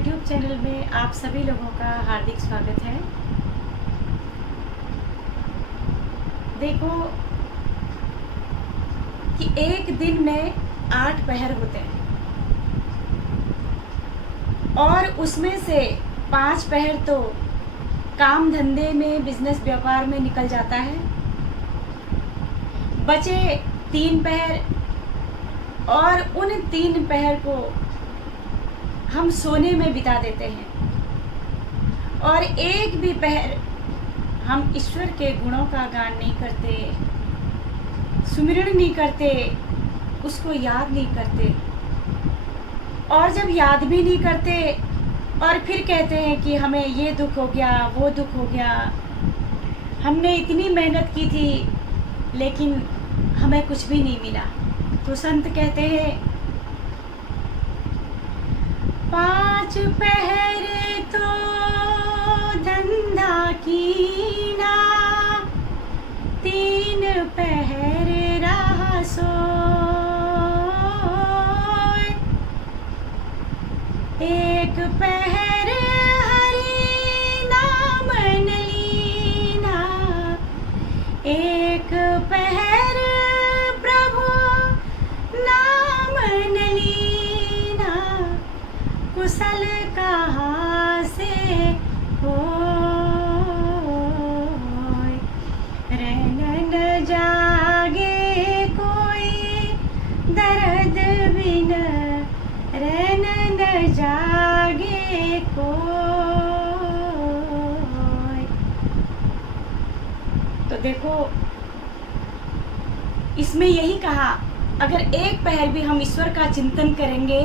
YouTube channel में आप सभी लोगों का हार्दिक स्वागत है। देखो कि एक दिन में 8 पहर होते हैं और उसमें से 5 पहर तो काम धंधे में, बिजनेस व्यापार में निकल जाता है। बचे 3 पहर और उन 3 पहर को हम सोने में बिता देते हैं और एक भी पहर हम ईश्वर के गुणों का गान नहीं करते, सुमिरन नहीं करते, उसको याद नहीं करते। और जब याद भी नहीं करते और फिर कहते हैं कि हमें ये दुख हो गया, वो दुख हो गया, हमने इतनी मेहनत की थी लेकिन हमें कुछ भी नहीं मिला। तो संत कहते हैं 5 पहर तो धंधा कीना, 3 पहर रहा सोय, 1 पहर हरि नाम लीना, 1 पहर प्रभु नाम लीना, कुशल कहाँ से होय, रैन न जागे कोई दर्द बिन, रैन न जागे कोई। तो देखो इसमें यही कहा, अगर एक पहर भी हम ईश्वर का चिंतन करेंगे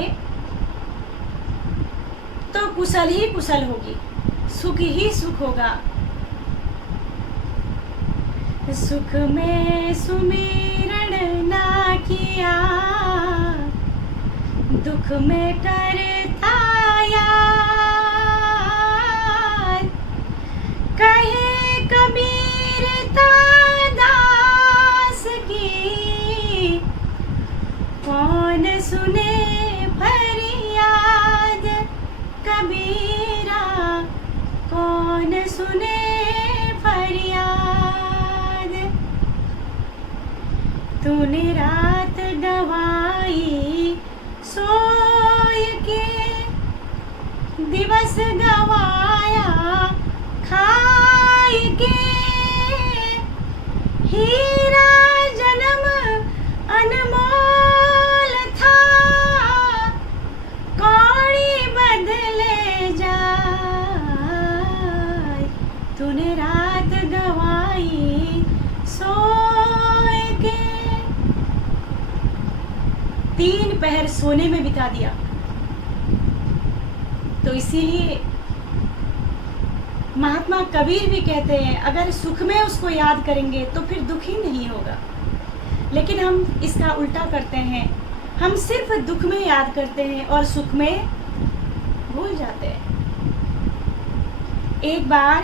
तो कुशल ही कुशल होगी, सुख ही सुख होगा। सुख में सुमिरन ना किया, दुख में करता याद, कहे कबीर दास की, कौन सुने फरियाद, कबीरा कौन सुने फरियाद। तूने रात गवाई सोय के, दिवस गवाया खाई के, हीरा जन्म अनमोल था, कौड़ी बदले जाए। तूने रात गवाई सोए के, 3 पहर सोने में बिता दिया। तो इसीलिए महात्मा कबीर भी कहते हैं अगर सुख में उसको याद करेंगे तो फिर दुख ही नहीं होगा। लेकिन हम इसका उल्टा करते हैं, हम सिर्फ दुख में याद करते हैं और सुख में भूल जाते हैं। एक बार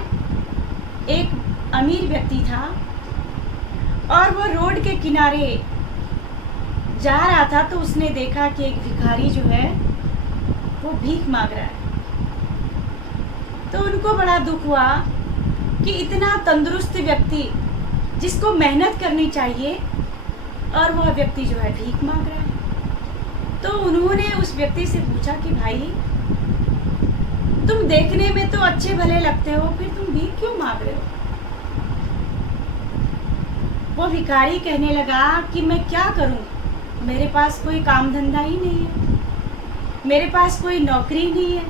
एक अमीर व्यक्ति था और वो रोड के किनारे जा रहा था तो उसने देखा कि एक भिखारी जो है वो भीख मांग रहा है। तो उनको बड़ा दुख हुआ कि इतना तंदुरुस्त व्यक्ति जिसको मेहनत करनी चाहिए और वह व्यक्ति जो है भीख मांग रहा है। तो उन्होंने उस व्यक्ति से पूछा कि भाई तुम देखने में तो अच्छे भले लगते हो, फिर तुम भीख क्यों मांग रहे हो? वो भिखारी कहने लगा कि मैं क्या करूं, मेरे पास कोई काम धंधा ही नहीं है, मेरे पास कोई नौकरी नहीं है।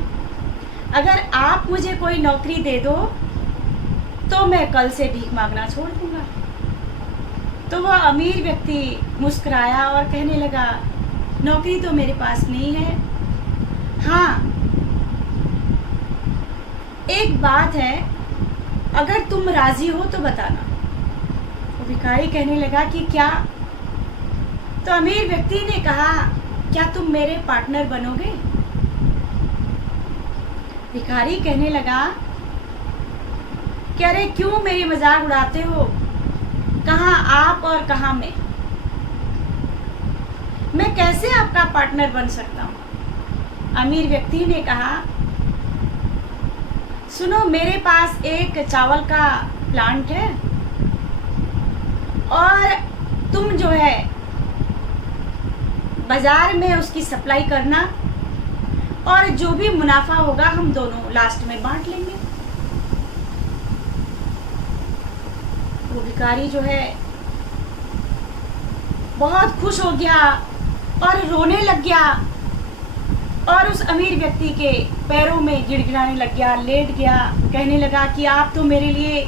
अगर आप मुझे कोई नौकरी दे दो तो मैं कल से भीख मांगना छोड़ दूंगा। तो वह अमीर व्यक्ति मुस्कुराया और कहने लगा नौकरी तो मेरे पास नहीं है, हाँ एक बात है, अगर तुम राजी हो तो बताना। तो भिखारी कहने लगा कि क्या? तो अमीर व्यक्ति ने कहा क्या तुम मेरे पार्टनर बनोगे? भिखारी कहने लगा कि अरे क्यों मेरी मजाक उड़ाते हो, कहाँ आप और कहाँ मैं कैसे आपका पार्टनर बन सकता हूँ? अमीर व्यक्ति ने कहा सुनो, मेरे पास एक चावल का प्लांट है और तुम जो है बाजार में उसकी सप्लाई करना और जो भी मुनाफा होगा हम दोनों लास्ट में बांट लेंगे। वो भिखारी जो है बहुत खुश हो गया और रोने लग गया और उस अमीर व्यक्ति के पैरों में गिड़गिड़ाने लग गया, लेट गया, कहने लगा कि आप तो मेरे लिए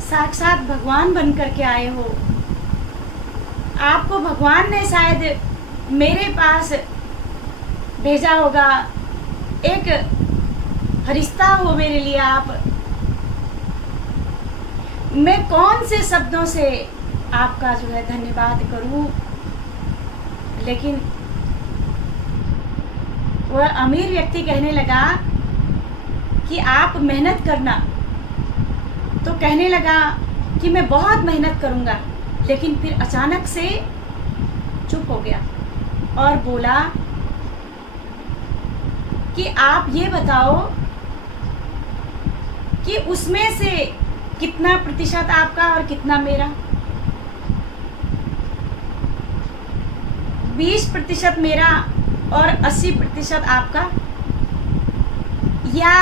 साक्षात भगवान बन कर के आए हो। आपको भगवान ने शायद मेरे पास भेजा होगा, एक फरिश्ता हो मेरे लिए आप। मैं कौन से शब्दों से आपका जो है धन्यवाद करूं। लेकिन वह अमीर व्यक्ति कहने लगा कि आप मेहनत करना। तो कहने लगा कि मैं बहुत मेहनत करूंगा, लेकिन फिर अचानक से चुप हो गया और बोला कि आप ये बताओ कि उसमें से कितना प्रतिशत आपका और कितना मेरा। 20% मेरा और 80% आपका, या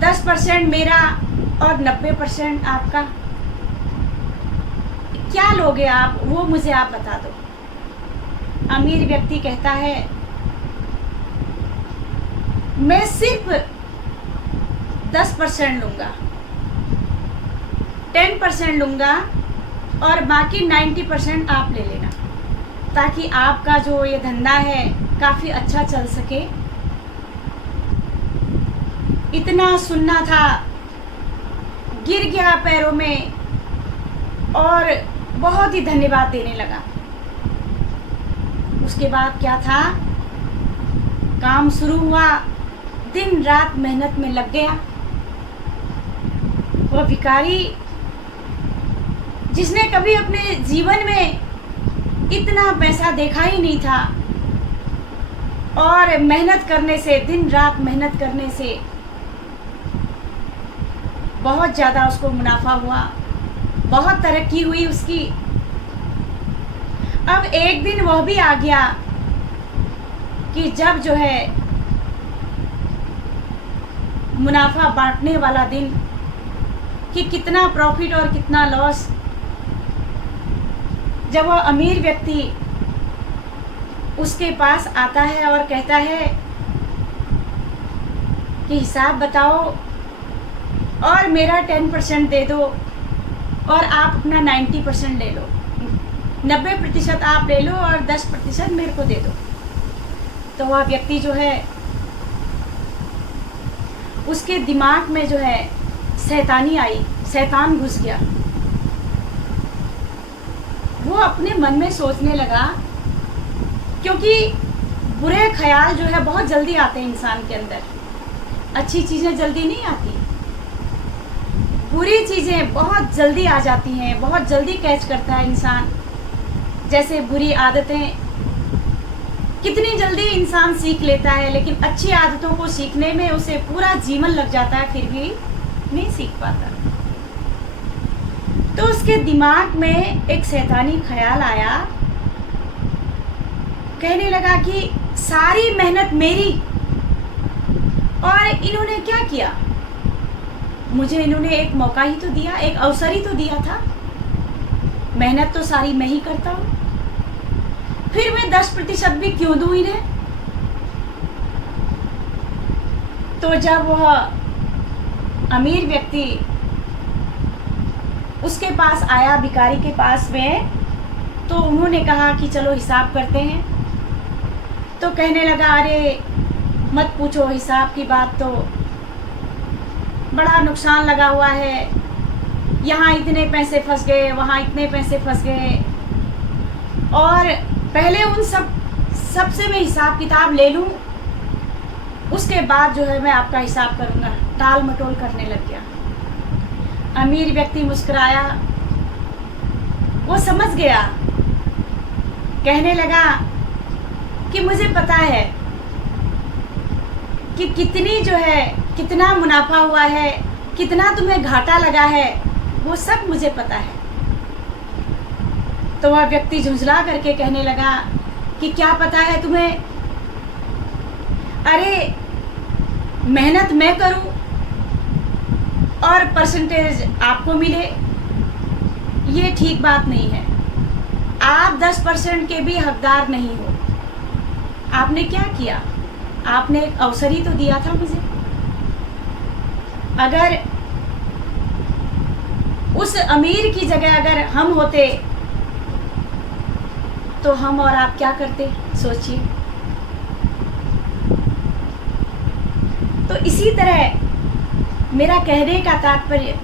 10% मेरा और 90% आपका। क्या लोगे आप, वो मुझे आप बता दो। अमीर व्यक्ति कहता है मैं सिर्फ 10% लूँगा, 10% लूँगा और बाकी 90% आप ले लेना, ताकि आपका जो ये धंधा है काफ़ी अच्छा चल सके। इतना सुनना था, गिर गया पैरों में और बहुत ही धन्यवाद देने लगा। उसके बाद क्या था, काम शुरू हुआ, दिन रात मेहनत में लग गया। वह भिखारी जिसने कभी अपने जीवन में इतना पैसा देखा ही नहीं था और मेहनत करने से, दिन रात मेहनत करने से बहुत ज़्यादा उसको मुनाफा हुआ, बहुत तरक्की हुई उसकी। अब एक दिन वह भी आ गया कि जब जो है मुनाफा बांटने वाला दिन, कि कितना प्रॉफिट और कितना लॉस। जब वह अमीर व्यक्ति उसके पास आता है और कहता है कि हिसाब बताओ और मेरा 10% दे दो और आप अपना 90% ले लो, 90% आप ले लो और 10% मेरे को दे दो। तो वह व्यक्ति जो है, उसके दिमाग में जो है शैतानी आई, शैतान घुस गया। वो अपने मन में सोचने लगा, क्योंकि बुरे ख्याल जो है बहुत जल्दी आते हैं इंसान के अंदर, अच्छी चीज़ें जल्दी नहीं आती, बुरी चीज़ें बहुत जल्दी आ जाती हैं, बहुत जल्दी कैच करता है इंसान। जैसे बुरी आदतें कितनी जल्दी इंसान सीख लेता है, लेकिन अच्छी आदतों को सीखने में उसे पूरा जीवन लग जाता है, फिर भी नहीं सीख पाता। तो उसके दिमाग में एक शैतानी ख्याल आया, कहने लगा कि सारी मेहनत मेरी और इन्होंने क्या किया, मुझे इन्होंने एक मौका ही तो दिया, एक अवसर ही तो दिया था, मेहनत तो सारी मैं ही करता हूँ, फिर मैं 10% भी क्यों दूँ इन्हें। तो जब वह अमीर व्यक्ति उसके पास आया, भिखारी के पास में, तो उन्होंने कहा कि चलो हिसाब करते हैं। तो कहने लगा, अरे मत पूछो, हिसाब की बात तो बड़ा नुकसान लगा हुआ है, यहाँ इतने पैसे फंस गए, वहाँ इतने पैसे फंस गए, और पहले उन सबसे मैं हिसाब किताब ले लूँ, उसके बाद जो है मैं आपका हिसाब करूँगा। टाल मटोल करने लग गया। अमीर व्यक्ति मुस्कुराया, वो समझ गया, कहने लगा कि मुझे पता है कि कितनी जो है कितना मुनाफा हुआ है, कितना तुम्हें घाटा लगा है, वो सब मुझे पता है। तो वह व्यक्ति झुंझला करके कहने लगा कि क्या पता है तुम्हें? अरे मेहनत मैं करूं और परसेंटेज आपको मिले, ये ठीक बात नहीं है। आप 10% के भी हकदार नहीं हो। आपने क्या किया? आपने एक अवसर ही तो दिया था मुझे। अगर उस अमीर की जगह अगर हम होते तो हम और आप क्या करते, सोचिए। तो इसी तरह मेरा कहने का तात्पर्य,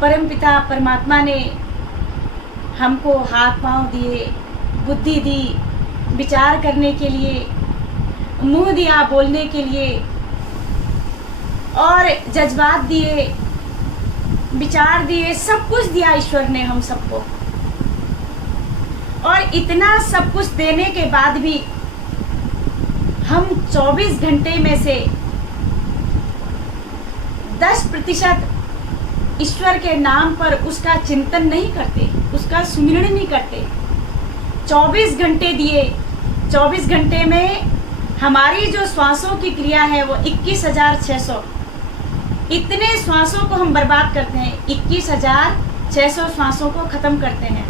परमपिता परमात्मा ने हमको हाथ पांव दिए, बुद्धि दी, विचार करने के लिए, मुंह दिया बोलने के लिए, और जज्बात दिए, विचार दिए, सब कुछ दिया ईश्वर ने हम सबको। और इतना सब कुछ देने के बाद भी हम 24 घंटे में से 10% ईश्वर के नाम पर उसका चिंतन नहीं करते, उसका सुमिरन नहीं करते। 24 घंटे दिए, 24 घंटे में हमारी जो श्वासों की क्रिया है वो 21,600, इतने श्वासों को हम बर्बाद करते हैं। 21,600 श्वासों को ख़त्म करते हैं।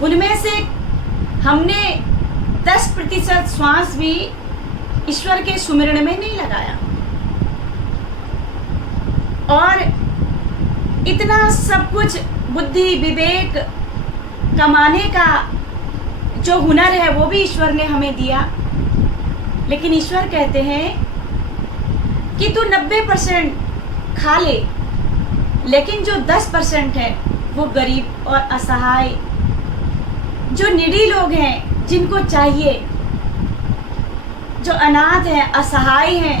उनमें से हमने 10% श्वास भी ईश्वर के सुमिरन में नहीं लगाया। और इतना सब कुछ बुद्धि विवेक कमाने का जो हुनर है वो भी ईश्वर ने हमें दिया। लेकिन ईश्वर कहते हैं कि तू 90% खा ले, लेकिन जो 10% है वो गरीब और असहाय, जो निडी लोग हैं, जिनको चाहिए, जो अनाथ हैं, असहाय हैं,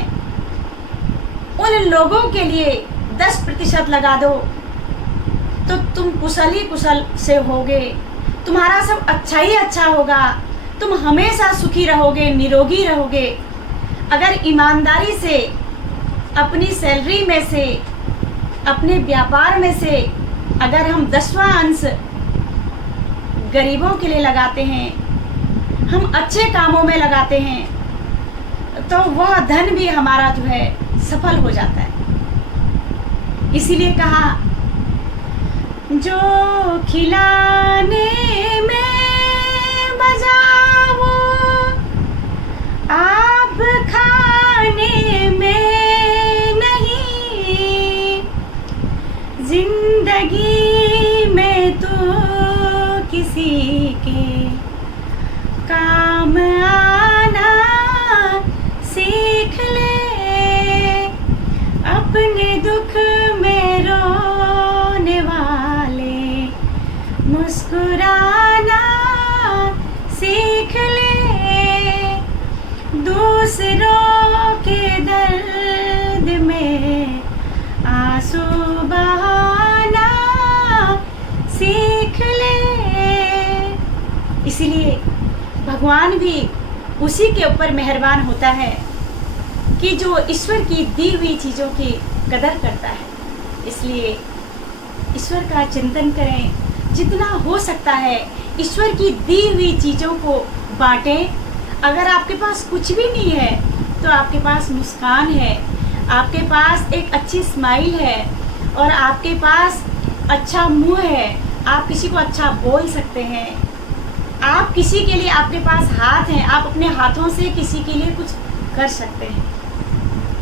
उन लोगों के लिए 10% लगा दो तो तुम कुशल ही कुशल से होगे, तुम्हारा सब अच्छा ही अच्छा होगा, तुम हमेशा सुखी रहोगे, निरोगी रहोगे। अगर ईमानदारी से अपनी सैलरी में से, अपने व्यापार में से अगर हम 10वां अंश गरीबों के लिए लगाते हैं, हम अच्छे कामों में लगाते हैं, तो वह धन भी हमारा जो है सफल हो जाता है। इसीलिए कहा, जो खिलाने में बजाओ आप खाने में नहीं, जिंदगी में तो किसी के काम आना सीख ले, अपने दुख में रोने वाले मुस्कुराना सीख ले, दूसरों के दर्द में आंसू बहाना सीख ले। इसीलिए भगवान भी उसी के ऊपर मेहरबान होता है कि जो ईश्वर की दी हुई चीज़ों की कदर करता है। इसलिए ईश्वर का चिंतन करें, जितना हो सकता है ईश्वर की दी हुई चीज़ों को बांटें। अगर आपके पास कुछ भी नहीं है तो आपके पास मुस्कान है, आपके पास एक अच्छी स्माइल है, और आपके पास अच्छा मुंह है, आप किसी को अच्छा बोल सकते हैं। आप किसी के लिए, आपके पास हाथ हैं, आप अपने हाथों से किसी के लिए कुछ कर सकते हैं।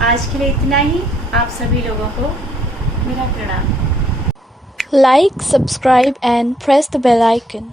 आज के लिए इतना ही। आप सभी लोगों को मेरा प्रणाम। Like, subscribe and press the bell icon.